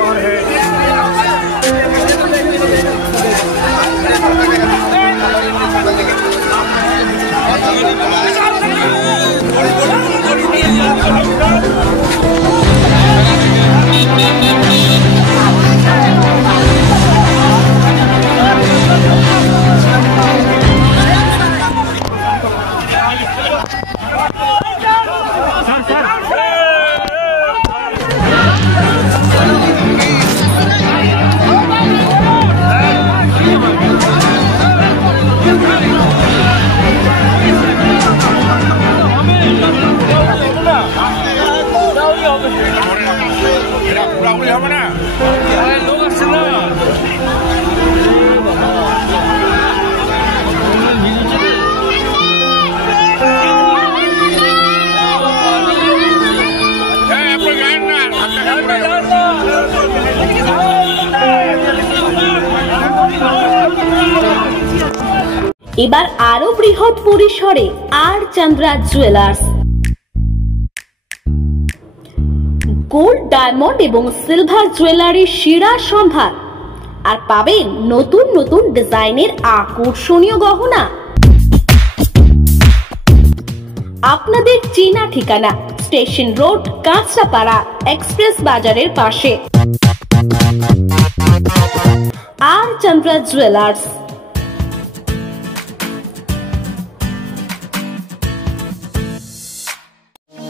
और है। এবার আরো বৃহৎ পরিসরে আর চন্দ্রা জুয়েলার্স গোল্ড, ডায়মন্ড এবং সিলভার জুয়েলারির সেরা সম্ভার, আর পাবেন নতুন নতুন ডিজাইনের আকর্ষণীয় গহনা। আপনাদের চেনা ঠিকানা স্টেশন রোড, কাঁচরাপাড়া, এক্সপ্রেস বাজারের পাশে আর চন্দ্রা জুয়েলার্স।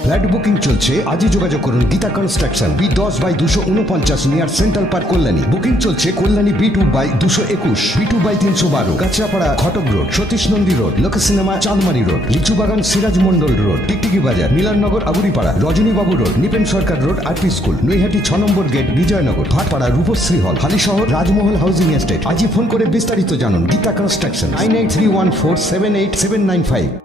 ফ্ল্যাট বুকিং চলছে, আজই যোগাযোগ করুন Gita construction, B10/249 near central park, Kalyani. Booking চলছে কল্যাণী B2/221, B2/312, কাঁচরাপাড়া ঘটক রোড, সতীশ নন্দী রোড, লোক সিনেমা চাঁদমারি রোড, লিচুবাগান সিরাজ মন্ডল রোড, টিকটিকি বাজার, মিলননগর আগুরিপাড়া, রজনীবাবু রোড, নিপেন সরকার রোড, আরপি স্কুল, নৈহাটি 6 নম্বর গেট, বিজয়নগর, ভাটপাড়া, রূপশ্রী হল, হালিশহর, রাজমহল হাউজিং এস্টেট। আজই ফোন করে বিস্তারিত জানুন গীতা কনস্ট্রাকশন 9831478795।